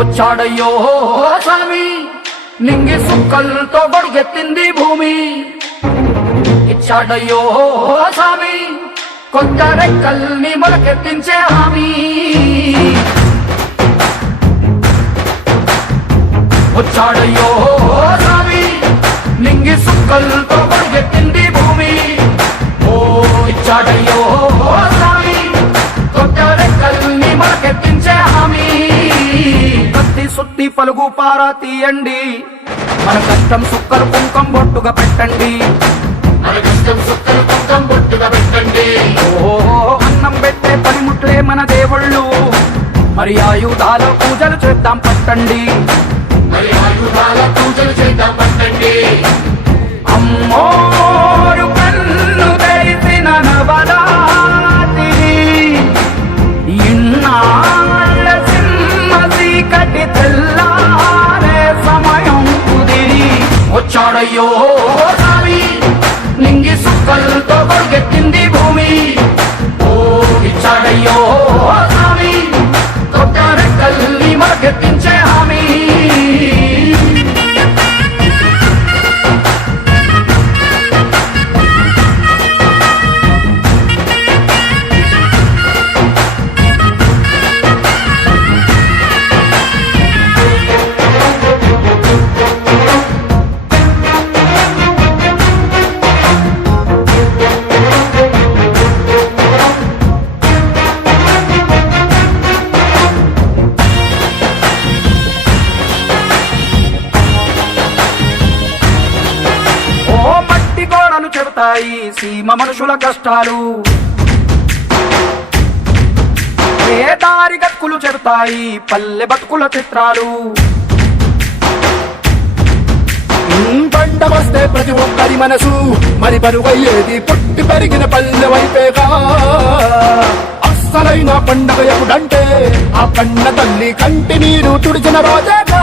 వచ్చాడయ్యో స్వామి నింగి సుక్కలతో బడిగెత్తింది భూమి ఇచ్చాడయ్యో స్వామి కొత్త రెక్కల్ని మొలకెత్తించే హామీ వచ్చాడయ్యో స్వామి నింగి సుక్కలతో బడిగెత్తింది భూమి ఓ ఇచ్చాడయ్యో స్వామి కొత్త రెక్కల్ని మొలకెత్తించే హామీ కత్తి సుత్తి పలుగు పారా తీయండి మన కష్టం సుక్కలు కుంకం బొట్టుగా పెట్టండి మన కష్టం సుక్కలు కుంకం బొట్టుగా పెట్టండి ఓ అన్నం పెట్టే పనిముట్లే మన దేవుళ్ళు మరి ఆయుధాల పూజలు చేద్దాం పట్టండి మరి ఆయుధాల పూజలు చేద్దాం పట్టండి అమ్మోరు కన్ను తెరిసిన నవరాత్రి ఇన్నాళ్ళ సింహ చీకటి తెల్లారే సమయం కుదిరి వచ్చాడయ్యో స్వామి నింగి సుక్కలతో కొడుకెత్తింది భూమి ఓ ఇచ్చాడయ్యో స్వామి కొత్త రెక్కల్ని మొలకెత్తించే హామీ చెబుతాయి సీమ మనుషుల కష్టాలు ఏ దారి గతుకులు చెబుతాయి పల్లె బతుకుల చిత్రాలు పంట వస్తే ప్రతి ఒక్కరి మనసు మరి పరుగయ్యేది పుట్టి పెరిగిన పల్లె వైపేగా అస్సలైన పండగ ఎప్పుడంటే ఆ కన్న తల్లి కంటి నీరు తుడిచిన రోజేగా